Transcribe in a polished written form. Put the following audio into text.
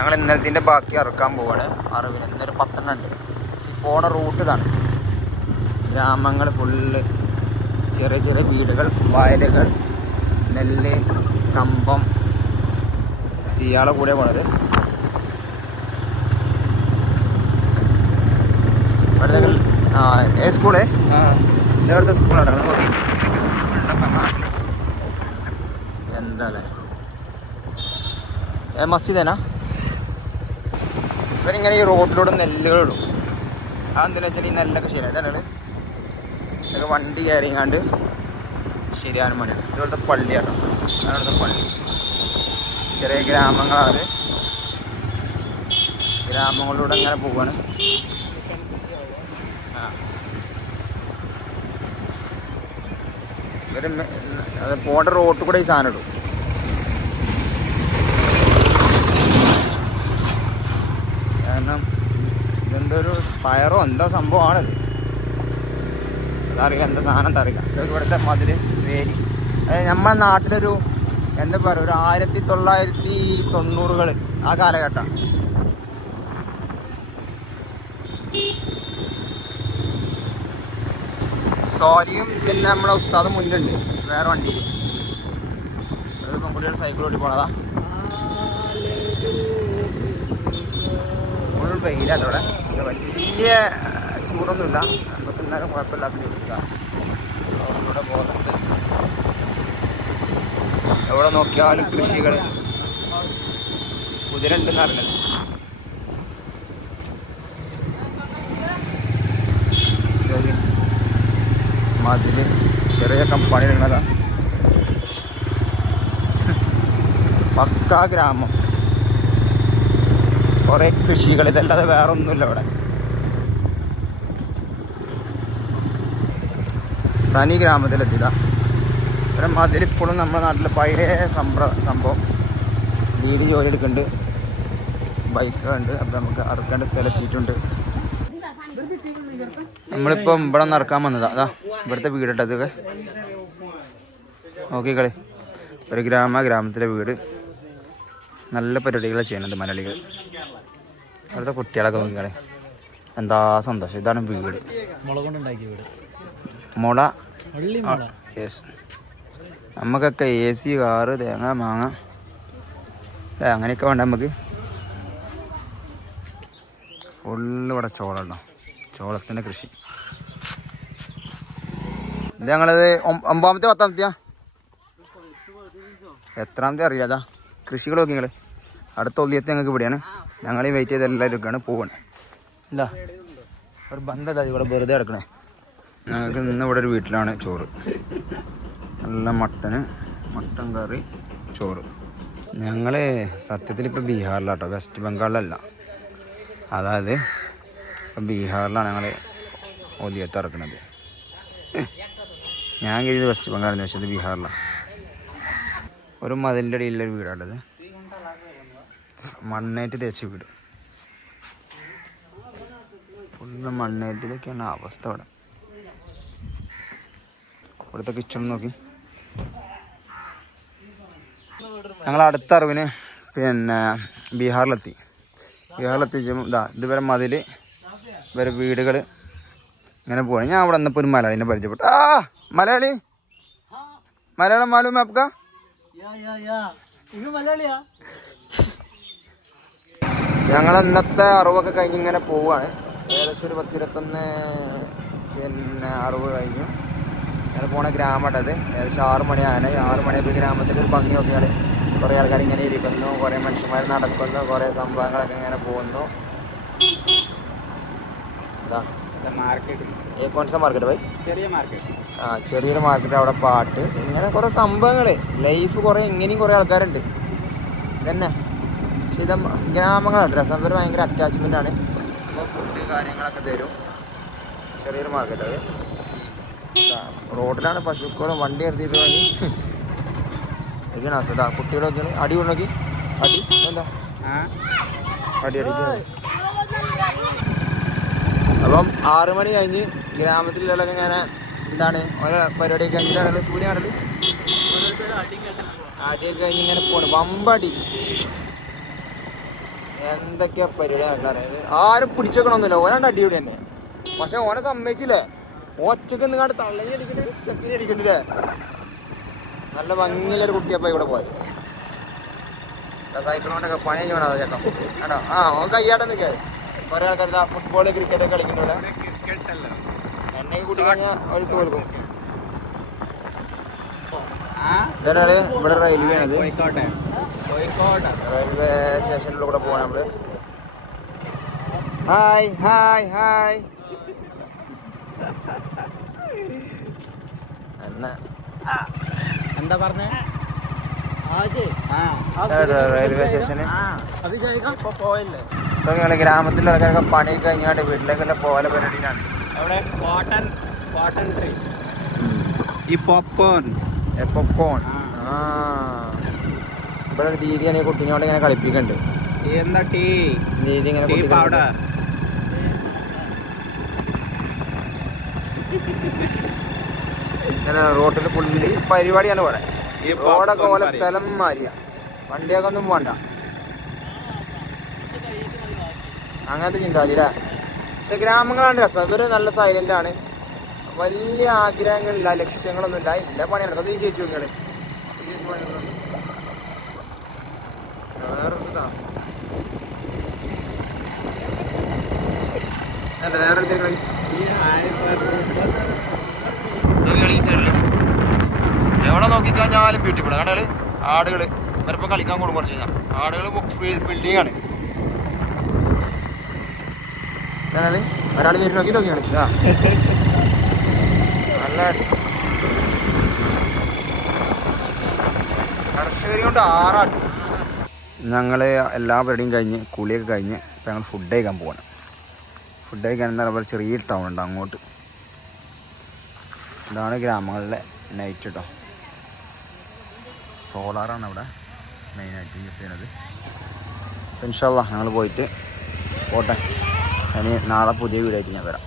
ഞങ്ങൾ ഇന്നലത്തിൻ്റെ ബാക്കി ഇറക്കാൻ പോവാണ്. അറിവിന് ഇന്നൊരു 10 ഉണ്ട്. പോണ റൂട്ട് ഇതാണ്. ഗ്രാമങ്ങൾ ഫുള്ള് ചെറിയ ചെറിയ വീടുകൾ, വയലുകൾ, നെല്ല്, കമ്പം, സിയാളെ കൂടെ പോണത്. സ്കൂള് ഇവിടുത്തെ സ്കൂളാണ്. നോക്കി എന്താ മസ്ജിദേനാ. ഇവരിങ്ങനെ ഈ റോഡിലൂടെ നെല്ലുകളിടും. അതെന്താണെന്ന് വെച്ചാൽ ഈ നെല്ലൊക്കെ ശരിയാണ്. ഇതാണ് ഇതൊക്കെ വണ്ടി കയറിങ്ങാണ്ട് ശരിയാനും വേണ്ടിയിട്ട്. ഇതുപോലത്തെ പള്ളിയാട്ടോ, അവിടുത്തെ പള്ളി. ചെറിയ ഗ്രാമങ്ങളാണ്. ഗ്രാമങ്ങളിലൂടെ ഇങ്ങനെ പോവാണ്. ഇവർ അത് പോണ്ട റോട്ടിൽ കൂടെ ഈ സാധനം ഇടും. കാരണം ഇതെന്തൊരു ഫയറോ എന്തോ സംഭവമാണിത്. അതറിയാം, എന്താ സാധനം അറിയില്ല. ഇതൊക്കെ ഇവിടുത്തെ മതിൽ വേലി. അതായത് നമ്മുടെ നാട്ടിലൊരു എന്താ പറയുക, ഒരു 1990 ആ കാലഘട്ടം. സോലിയും പിന്നെ നമ്മളെ ഉസ്താദും മുന്നിലുണ്ട് വേറെ വണ്ടിയിൽ. ഒരു പെൺകുട്ടിയുടെ സൈക്കിൾ ഓടി പോണതാ. ഒരു വെയിലാണ് ഇവിടെ. വലിയ ചൂടൊന്നുമില്ല, നമുക്ക് എന്നാലും കുഴപ്പമില്ലാത്ത ചൂടില്ല. ഇവിടെ പോകുന്നുണ്ട്. എവിടെ നോക്കിയാലും കൃഷികൾ. കുതിര ഉണ്ടെന്ന് അറിഞ്ഞത്. മതില് ചെറിയ കമ്പാനികളുള്ളതാ. പക്കാ ഗ്രാമം, കുറെ കൃഷികൾ. ഇതല്ലാതെ വേറെ ഒന്നുമില്ല ഇവിടെ. തനി ഗ്രാമത്തിലെത്തില്ല. ഇവിടെ മതിലിപ്പോഴും നമ്മുടെ നാട്ടിൽ പഴയ സംഭവം. രീതി ജോലി എടുക്കുന്നുണ്ട്, ബൈക്കുണ്ട്. അപ്പം നമുക്ക് അറുക്കേണ്ട സ്ഥലത്തിയിട്ടുണ്ട്. നമ്മളിപ്പം ഇവിടെ നടക്കാൻ വന്നതാ. അതാ ഇവിടുത്തെ വീടിട്ട ഇതൊക്കെ നോക്കിക്കളി. ഒരു ഗ്രാമത്തിലെ വീട്. നല്ല പരിപാടികളാണ് ചെയ്യുന്നത് മലയാളികൾ. അവിടുത്തെ കുട്ടികളൊക്കെ നോക്കിക്കളി, എന്താ സന്തോഷം. ഇതാണ് വീട്. മുള. യെസ്. നമുക്കൊക്കെ AC, കാറ്, തേങ്ങ, മാങ്ങ അങ്ങനെയൊക്കെ വേണ്ട നമുക്ക്. ഫുള്ള് ഇവിടെ ചോളമുണ്ടോ, ചോളത്തിൻ്റെ കൃഷി. ഇത് ഞങ്ങളത് 9ാമത്തെ 10ാമത്തെയാ, എത്രാമത്തെ അറിയില്ല. അതാ കൃഷികൾ നോക്കി നിങ്ങൾ. അടുത്ത ഒല്ലിയത്തെ ഞങ്ങൾക്ക് ഇവിടെയാണ്. ഞങ്ങൾ ഈ വെയിറ്റ് ചെയ്ത് എല്ലാവരും ഒക്കെയാണ് പോവാണ്. ഇല്ല ഒരു ബന്ധത ഇവിടെ വെറുതെ കിടക്കണേ. ഞങ്ങൾക്ക് ഇന്ന് ഇവിടെ ഒരു വീട്ടിലാണ് ചോറ്. നല്ല മട്ടൻ കറി, ചോറ്. ഞങ്ങൾ സത്യത്തിൽ ഇപ്പോൾ ബീഹാറിലാട്ടോ, വെസ്റ്റ് ബംഗാളിലല്ല. അതായത് ഇപ്പം ബീഹാറിലാണ് ഞങ്ങൾ ഒലിയത്ത് ഇറക്കുന്നത്. ഞാൻ കരുതി വെസ്റ്റ് ബംഗാളിൽ വെച്ചത് ബീഹാറിലാണ്. ഒരു മതിലിൻ്റെ ഇടയിലൊരു വീടാണത്. മണ്ണേറ്റ് തേച്ച വീട്. ഫുള്ള് മണ്ണേറ്റിലൊക്കെയാണ് അവസ്ഥ ഇവിടെ. ഇവിടുത്തെ കിച്ചൺ നോക്കി. ഞങ്ങൾ അടുത്ത അറിവിന് പിന്നെ ബീഹാറിലെത്തിച്ചപ്പോൾ ഇതുവരെ മതിൽ, ഇവരെ വീടുകൾ ഇങ്ങനെ പോവാണ്. ഞാൻ അവിടെ വന്നപ്പോൾ ഒരു മലയാളിനെ പരിചയപ്പെട്ടു. മലയാളം മാലൂം ആപ്കാ? ഞങ്ങൾ ഇന്നത്തെ അറിവൊക്കെ കഴിഞ്ഞ് ഇങ്ങനെ പോവുകയാണ്. ഏകദേശം ഒരു 10-21 പിന്നെ അറിവ് കഴിഞ്ഞു. അങ്ങനെ പോണ ഗ്രാമമായിട്ടത്. ഏകദേശം 6 മണിയാണ്. 6 മണിയപ്പോൾ ഗ്രാമത്തിൻ്റെ ഒരു ഭംഗി നോക്കിയാൽ കുറേ ആൾക്കാർ ഇങ്ങനെ ഇരിക്കുന്നു, കുറേ മനുഷ്യന്മാർ നടക്കുന്നു, കുറേ സംഭവങ്ങളൊക്കെ ഇങ്ങനെ പോകുന്നു. മാർക്കറ്റ് പോയി ചെറിയൊരു മാർക്കറ്റ്. അവിടെ പാട്ട്, ഇങ്ങനെ കുറേ സംഭവങ്ങൾ, ലൈഫ് കുറേ ഇങ്ങനെയും കുറേ ആൾക്കാരുണ്ട്. ഇതന്നെ. പക്ഷെ ഇത് ഗ്രാമങ്ങളാണ്. രസം പേര് ഭയങ്കര അറ്റാച്ച്മെൻ്റ് ആണ്. അപ്പോൾ ഫുഡ് കാര്യങ്ങളൊക്കെ തരും. ചെറിയൊരു മാർക്കറ്റ് അത്. റോഡിലാണ് പശുക്കളും വണ്ടി നിർത്തിയിട്ട് വേണ്ടി ഇരിക്കണ അവസ്ഥ. കുട്ടികളൊക്കെ അടി കൊണ്ടോക്കി അടി എന്താ അടി. അപ്പം 6 മണി കഴിഞ്ഞ് ഗ്രാമത്തിലുള്ളതൊക്കെ ഇങ്ങനെ എന്താണ് ഓരോ പരിപാടിയൊക്കെ കഴിഞ്ഞിട്ടാണല്ലോ സൂര്യ കണ്ടത്. അടിയൊക്കെ കഴിഞ്ഞ് ഇങ്ങനെ പോണ്. വമ്പടി എന്തൊക്കെയാ പരിപാടി നടക്കാറ്. ആരും പിടിച്ചേക്കണമെന്നില്ല, ഓനാണ്ട് അടിപൊളി തന്നെ. പക്ഷെ ഓനെ സമ്മതിച്ചില്ലേ, ഒറ്റക്ക് നിങ്ങാണ്ട് തള്ളി അടിക്കണ്ടേ ചെക്കിനെ അടിക്കണ്ടേ. നല്ല ഭംഗിയുള്ളൊരു കുട്ടിയപ്പ ഇവിടെ പോയത്. സൈക്കിൾ കൊണ്ടൊക്കെ പണി ചെയ്യണോ ചേട്ടൻ കേട്ടോ. ആ ഓൻ കയ്യാട്ടെ നിൽക്കുക. കുറെ ആൾക്കാർ ഫുട്ബോള് ക്രിക്കറ്റ് ഒക്കെ കളിക്കുന്നുണ്ട്. എന്നെ കൂട്ടി കഴിഞ്ഞാൽ അവർ തോൽക്കും. ഇതാണ് ഇവിടെ റെയിൽവേ ആണത്. റെയിൽവേ സ്റ്റേഷനിലൂടെ കൂടെ പോകണം നമ്മള്. Hi hi hi. എന്താ പറഞ്ഞേ? റെയിൽവേ സ്റ്റേഷന് ഇപ്പൊ നിങ്ങള് ഗ്രാമത്തിലെ ആൾക്കാരൊക്കെ പണി കഴിഞ്ഞാണ്ട് വീട്ടിലേക്കെല്ലാം പോലെ പരിപാടിയിലാണ്. ഈ പോപ്കോൺ പോപ്കോൺ. ആ ഇവിടെ ഒരു ദീദിയാണ് ഈ കുട്ടീനോട് ഇങ്ങനെ കളിപ്പിക്കുന്നുണ്ട്. എന്താ ടീ ദീദി ഇങ്ങനെ പൗഡർ. ഇങ്ങനെ റോട്ടിൽ പുള്ളി പരിപാടിയാണ് ഇവിടെ. റോഡൊക്കെ പോലെ സ്ഥലം മാറിയ വണ്ടിയൊക്കെ ഒന്നും വേണ്ട, അങ്ങനത്തെ ചിന്താതി അല്ലേ. പക്ഷെ ഗ്രാമങ്ങളാണ് രസം. ഇവര് നല്ല സൈലന്റ് ആണ്. വലിയ ആഗ്രഹങ്ങളില്ല, ലക്ഷ്യങ്ങളൊന്നും ഇല്ല. ഇല്ല പണിയാണ്. അത് ചേച്ചി നിങ്ങള് വേറൊരു എവിടെ നോക്കിക്കഴിഞ്ഞാലും ബ്യൂട്ടിഫുൾ കടകള്. ആടുകള് വരപ്പോ കളിക്കാൻ കൂടും. കുറച്ച് കഴിഞ്ഞാൽ ആടുകള് ബിൽഡിംഗ് ആണ്. ഒരാൾ പേര് നോക്കി നോക്കിയാണ് നല്ല കർഷകരെ കൊണ്ട് ആറാട്ട്. ഞങ്ങൾ എല്ലാ പരിപാടിയും കഴിഞ്ഞ് കുളിയൊക്കെ കഴിഞ്ഞ് ഇപ്പം ഞങ്ങൾ ഫുഡ് കഴിക്കാൻ പോകണം. ഫുഡ് കഴിക്കാൻ എന്താ പറയുക, ചെറിയ ടൗൺ ഉണ്ട് അങ്ങോട്ട്. ഇതാണ് ഗ്രാമങ്ങളിലെ നൈറ്റ് കേട്ടോ. സോളാറാണ് അവിടെ മെയിനായിട്ട് യൂസ് ചെയ്യുന്നത്. ഇൻഷാ അല്ലാഹ് ഞങ്ങൾ പോയിട്ട് പോട്ടെ. ഇനി നാളെ പുതിയ വീഡിയോ ആയിട്ട് ഞാൻ വരാം.